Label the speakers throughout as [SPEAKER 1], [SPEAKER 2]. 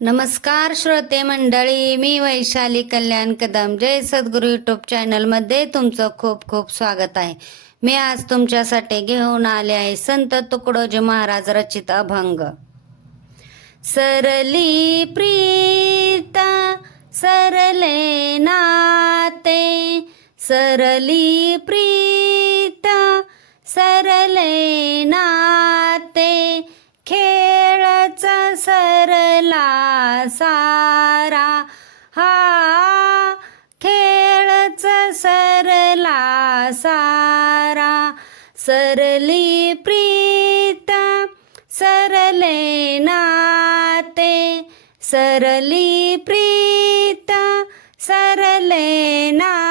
[SPEAKER 1] नमस्कार श्रोते मंडळी मी वैशाली कल्याण कदम. जय सद्गुरू युट्यूब चॅनलमध्ये तुमचं खूप खूप स्वागत आहे. मी आज तुमच्यासाठी घेऊन आले आहे संत तुकडोजी महाराज रचित अभंग. सरली प्रीता सरले नाते. सरली प्रीता सरले नाते. खेळला सारा. हा खेळच सरला सारा. सरली प्रीता सरले नाते. सरली प्रीता सरले ना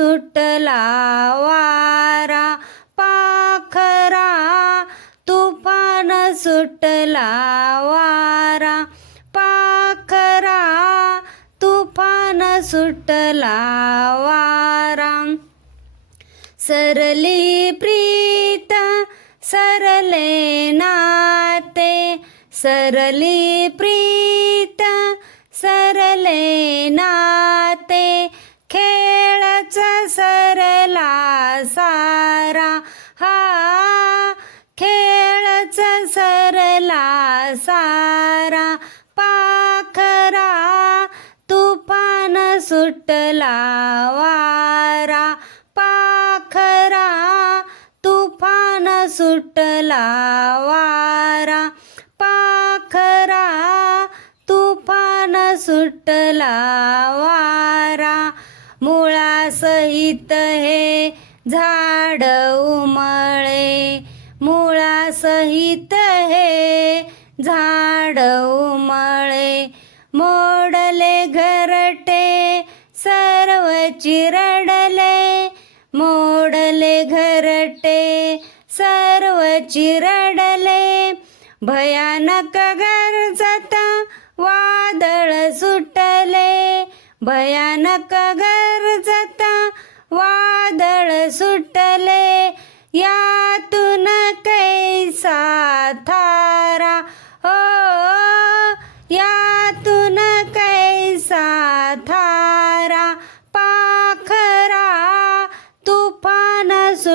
[SPEAKER 1] सुटला वारा पाखरा तुफान सुटला वारा पाखरा तुफान सुटला वारा. सरली प्रीता सरले नाते सरली प्रीत सुटला वारा पाखरा तुफान सुटला वारा पाखरा तुफान सुटला वारा मुळासहित हे झाड उमळे मुळासहित हे झाड उमळे मोडले घर चिरडले मोडले घरटे सर्व चिरडले. भयानक गरजत वादळ सुटले भयानक गरजत वादळ सुटले.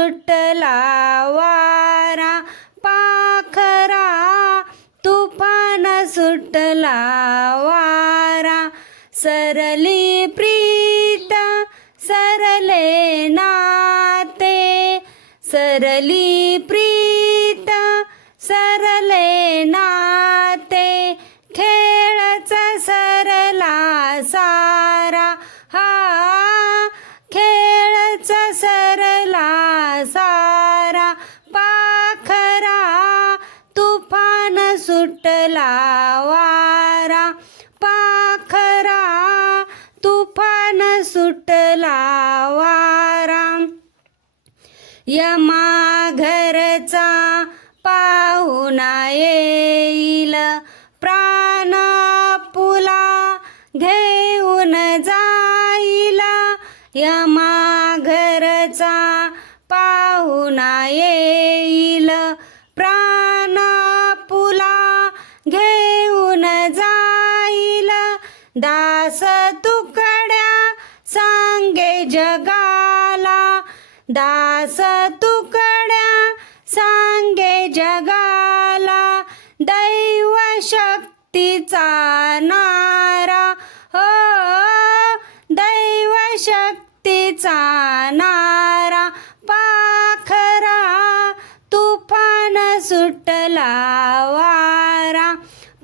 [SPEAKER 1] सुटला वारा पाखरा तुफान सुटला वारा. सरली प्रीता सरले नाते. सरली प्रीता सरले ना दास तुकड्या सांगे जगाला दैव शक्तीचा नारा. हो दैव शक्तीचा नारा. पाखरा तुफान सुटला वारा.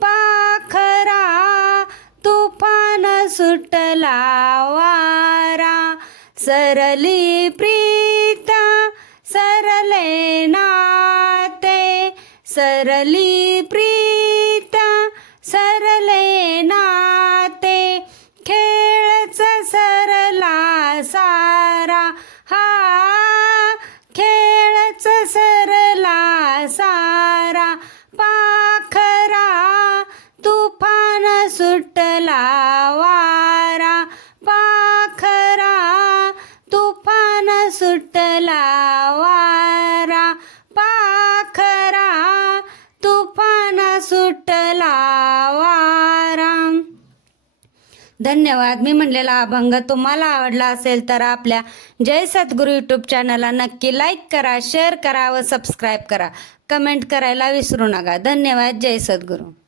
[SPEAKER 1] पाखरा तुफान सुटला वारा. सरली प्री सरले नाते सरली प्रीता सरले नाते खेळच सरला सारा हा खेळच सरला सारा पाखरा तुफान सुटला सुटला वारा पाखरा तुफान सुटला वारा धन्यवाद. मी म्हणलेला अभंग तुम्हाला आवडला असेल तर आपल्या जय सद्गुरू यूट्यूब चॅनलला नक्की लाईक करा शेअर करा व सबस्क्राईब करा. कमेंट करायला विसरू नका. धन्यवाद. जय सद्गुरू.